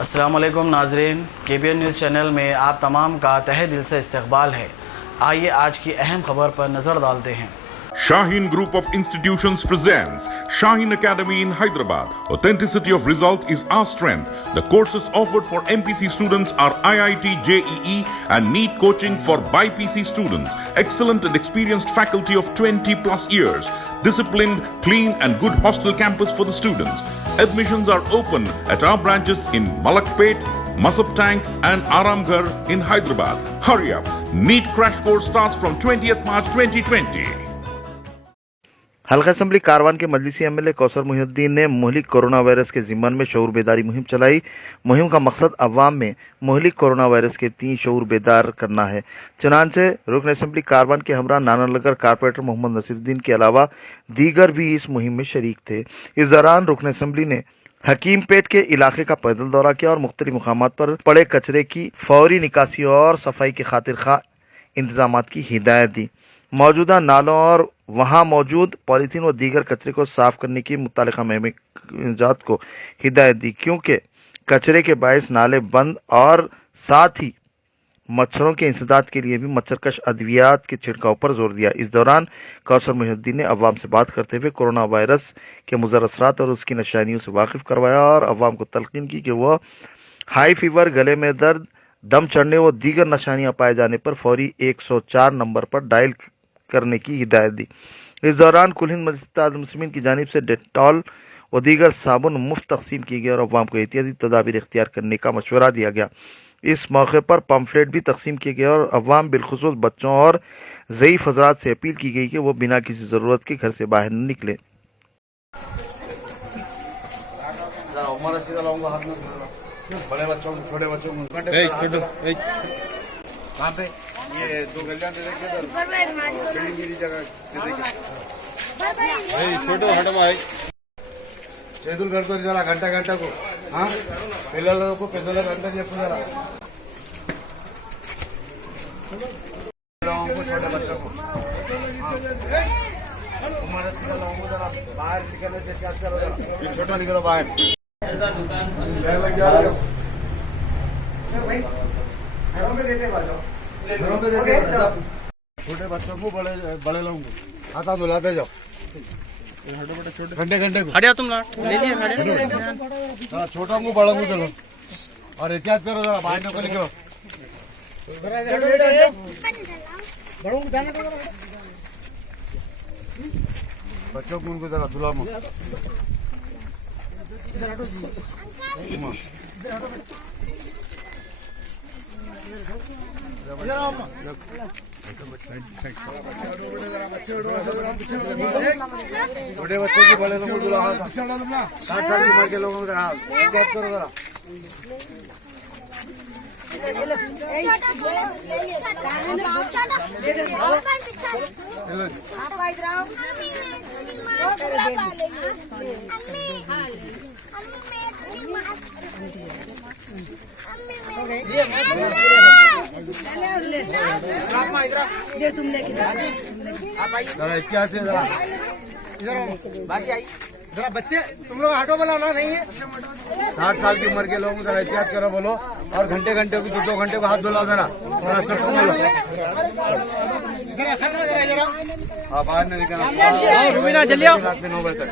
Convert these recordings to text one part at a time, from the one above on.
अस्सलाम वालेकुम नाज़रीन, KBN न्यूज़ चैनल में आप तमाम का तहे दिल से इस्तकबाल है। आइए आज की अहम खबर पर नज़र डालते हैं। Shaheen Group of Institutions presents Shaheen Academy in Hyderabad. Authenticity of result is our strength. The courses offered for MPC students are IIT, JEE and NEET coaching for BIPC students. Excellent and experienced faculty of 20 plus years. Disciplined, clean and good hostel campus for the students. Admissions are open at our branches in Malakpet, Masab Tank and Aramghar in Hyderabad. Hurry up. NEET crash course starts from 20th March 2020. हल्का assembly Karwan के मजलिसी MLA Kausar Mohiuddin ने मुहलिक corona virus के जिम्मन में शऊर बेदारी मुहिम चलाई। मुहिम का मकसद अवाम में मुहलिक कोरोना वायरस के 3 शऊर बेदार करना है। चनांचे रुकन असम्बली कारवान के हमरा नानानगर कारपोरेटर मोहम्मद नसीरुद्दीन के अलावा दीगर भी इस मुहिम में शरीक थे। इस दौरान रुकन असम्बली ने हकीमपेट के इलाके का पैदल दौरा किया और मुख्तलिफ मुकामात पर पड़े कचरे की फौरी निकासी और सफाई की खातिर खा इंतजाम की हिदायत दी। मौजूदा नालों और वहां मौजूद पॉलीथीन व दीगर कचरे को साफ करने की मुत्तलिका महकमात को हिदायत दी, क्योंकि कचरे के बायस नाले बंद और साथ ही मच्छरों के इंसदाद के लिए भी मच्छरकश अद्वियात के छिड़काव पर जोर दिया। इस दौरान कौसर मुहिउद्दीन ने अवाम से बात करते हुए कोरोना वायरस के मुज़र असरात और उसकी निशानियों से वाकिफ करवाया और अवाम को तलकीन की कि वह हाई फीवर, गले में दर्द, दम चढ़ने व दीगर निशानियां पाए जाने पर फौरी 104 नंबर पर डायल करने की हिदायत दी। इस दौरान कुल हिंद मजलिस मुस्लिमीन की जानिब से डेटॉल व दीगर साबुन मुफ्त तकसीम की गई और अवाम को एहतियाती तदाबीर इख्तियार करने का मशवरा दिया गया। इस मौके पर पम्फलेट भी तकसीम किए गए और अवाम बिलखुसूस बच्चों और ज़ईफ हज़रात से अपील की गई कि वो बिना किसी ज़रूरत के घर से बाहर न निकले। बड़े बच्चों को, छोटे बच्चों को कहाँ पे ये 2 गलियां दे देंगे मेरी जगह दे देंगे। छोटो हटो भाई చేతులు కడుకొని జరా గంటకు పిల్లలకు పెద్దలకు గంట చెప్పు जरा छोटे बच्चों को हमारे लोगों को जरा बाहर निकलने से क्या करो, जरा छोटा निकलो बाहर। छोटे बच्चों को, बड़े लोगों को हाथा धुलाते जाओ घंटे को। हटिया तुम ले लिया छोटा को बड़ा को चलो और एहतियात करो, जरा बाहर न निकलो। बच्चों को उनको जरा धुला मत। छोटे बच्चों को, बड़े लोगों को धुला, 60 साल की उम्र के लोगों को एहतियात करो जरा। जरा एहतियात से जरा बाजी आई जरा बच्चे, तुम लोग ऑटो बनाना नहीं है। 60 साल की उम्र के लोगों को जरा एहतियात करो बोलो, और घंटे को 2 घंटे को हाथ धुलाओ जरा सबको बोलो। हाँ बाहर नहीं निकलना, जल्दी आओ, रात में 9 बजे तक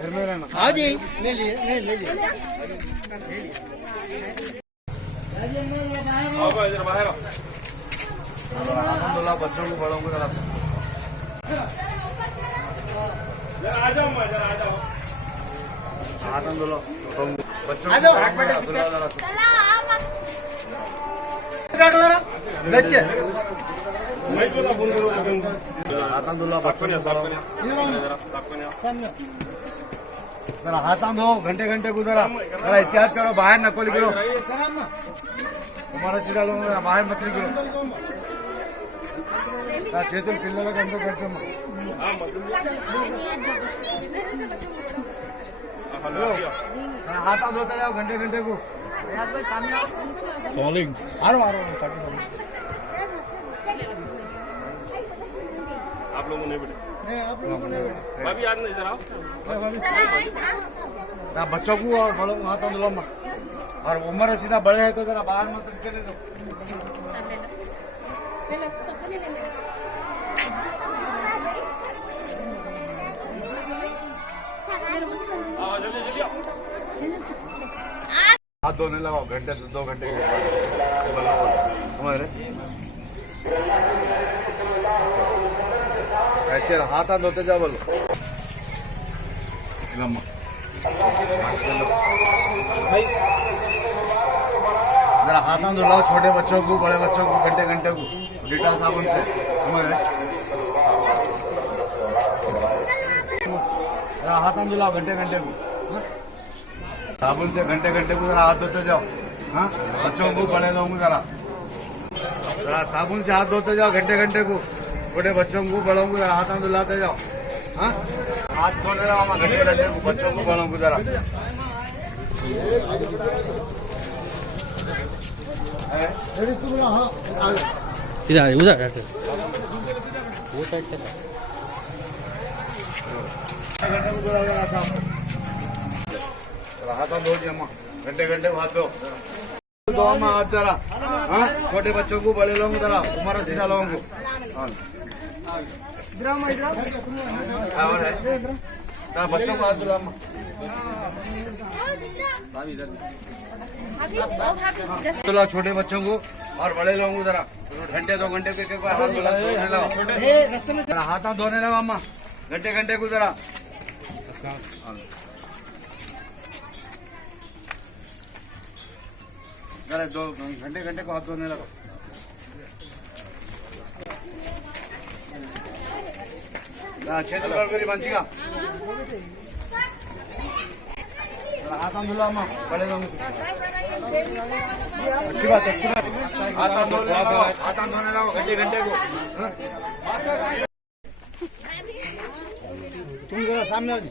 घर में रहना। हाँ जी ले लिए अलहमदुल्ला। बच्चों को, बड़ों को जरा हाथन धुलो, बच्चों को धुला जरा। हाथन धुला बच्चों को, जरा हाथन धो घंटे को जरा एहतियात करो, बाहर न कोई करो। हमारा सीधा लोग बाहर मत निकलो। చేతులు పిల్లలకు అంతా పెట్టమ్మా। हाथ धोते जाओ घंटे को। आप लोगों ने भाभी आज इधर आओ। बच्चों को और बड़ों को हाथ धुलो। और उम्र सीधा बड़े है तो जरा बाहर मत करके ले लो। हाँ जल्दी जल्दी आओ। हाथ धोने लगाओ, घंटे 2 घंटे के बाद समझ रहे? ऐसे हाथ धोते जाओ बोलो। लम्बा जरा हाथ धुलाओ, छोटे बच्चों को बड़े बच्चों को घंटे घंटे को डिटॉल साबुन से, समझ रहे? जरा हाथ धुलाओ घंटे घंटे को, हाँ? साबुन से घंटे घंटे को जरा हाथ धोते जाओ। हाँ, बच्चों को बड़े लोगों को जरा साबुन से हाथ धोते जाओ घंटे घंटे को, छोटे बच्चों को बड़ों को जरा हाथ धुलाते जाओ। हाँ, हाथ धोने लगा घंटे घंटे को, बच्चों को बड़ों को जरा। इधर उधर हाथ धो दिया अम्मा, घंटे घंटे को हाथ धो अम्मा, हाथ जरा। हाँ, छोटे बच्चों को बड़े लोगों को जरा, उम्र सीधा लोगों को। हाँ। और है जरा बच्चों को हाथ धुला अम्मा। धुलाओ छोटे बच्चों को और बड़े लोगों को जरा घंटे 2 घंटे के एक बार हाथ धोने लगाओ। जरा हाथ धोने लगाओ अम्मा, घंटे घंटे को जरा। जरा 2 घंटे घंटे को हाथ धोने लगो। చేతులు కడుగురి మంచిగా हाथ धुला अम्मा, बड़े लोगों को। अच्छी बात हाथ धोने लगाओ घंटे घंटे को। तुम जरा सामने आओ जी।